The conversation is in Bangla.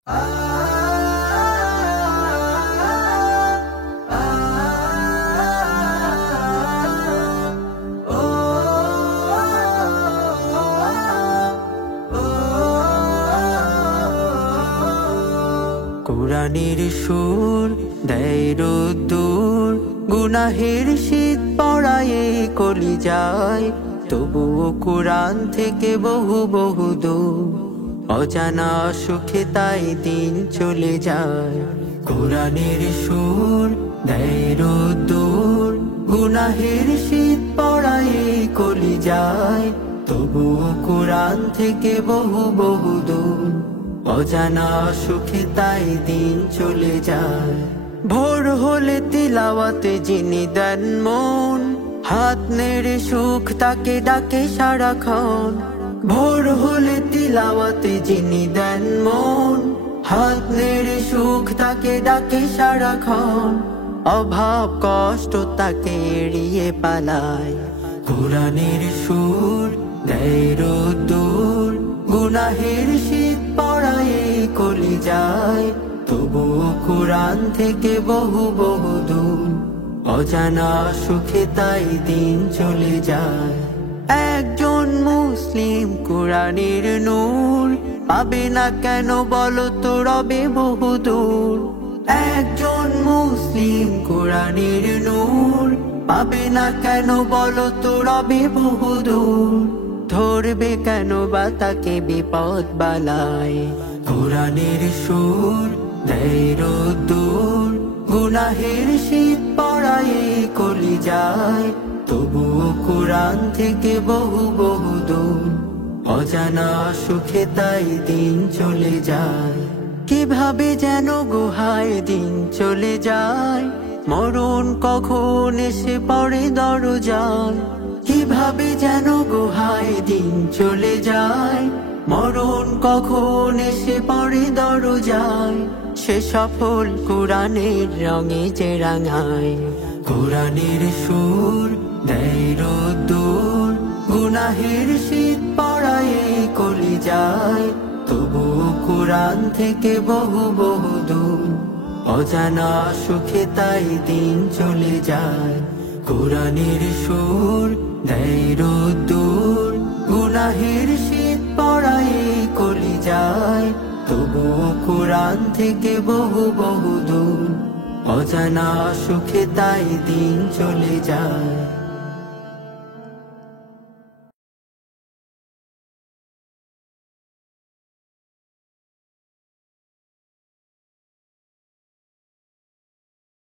কোরআনের সুর দেয় রোদ্দুর, গুনাহের শীত পড়ায় কলি যায়, তবুও কোরআন থেকে বহু বহু দূর, অজানা সুখে তাই দিন চলে যায়। কোরআনের সুর দেয় রোদ্দুর, গুনাহের শীত পড়ায় কলি যায়, তবুও কোরআন থেকে বহু বহু দূর, অজানা সুখে তাই দিন চলে যায়। ভোর হলে তিলাওয়াতে যিনি দেন মন, হাত নেড়ে সুখ তাকে ডাকে সারাক্ষণ। ভোর হলে তিলাওয়াতে যিনি দেন মন, হাত নেড়ে সুখ তাকে ডাকে সারাক্ষণ। অভাব কষ্ট তাকে এড়িয়ে পালায়, কোরআনের সুর দেয় রোদ্দুর, গুনাহের শীত পড়ায় কলি যায়, তবুও কোরআন থেকে বহু বহু দূর, অজানা সুখে তাই দিন চলে যায়। একজন মুসলিম কোরআনের নূর পাবে না কেন বলো তো রবে বহু দূর। একজন মুসলিম কোরআনের নূর পাবে না কেন বলো তো রবে বহু দূর, ধরবে কেন বা তাকে বিপদ বালায়। কোরআনের সুর দেয় রোদ্দুর, গুনাহের শীত পড়ায় কলি যায়, তবুও কোরআন থেকে বহু বহু দূর, অজানা সুখে তাই দিন চলে যায়। কিভাবে যেন গুহায় দিন চলে যায়, মরণ কখন এসে পড়ে দরজায়। কিভাবে যেন গুহায় দিন চলে যায়, মরণ কখন এসে পড়ে দরজায়। সে সফল কোরআনের রঙে যে রাঙায়, কোরআনের সুর দেয় রোদ্দুর, গুনাহের শীত পড়ায় কলি যায়, তবুও কোরআন থেকে বহু বহু দূর, অজানা সুখে তাই দিন চলে যায়। কোরআনের সুর দেয় রোদ্দুর, গুনাহের শীত পড়ায় কলি যায়, তবুও কোরআন থেকে বহু বহু দূর, অজানা সুখে তাই দিন চলে যায়।